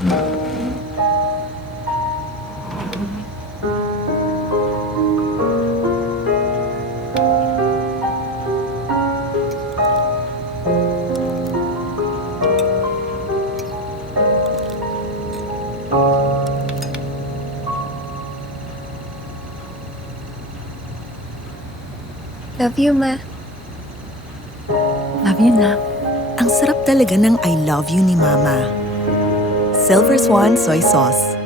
Love you, Ma. Love you, Nak. Ang sarap talaga ng I love you ni Mama. Silver Swan Soy Sauce.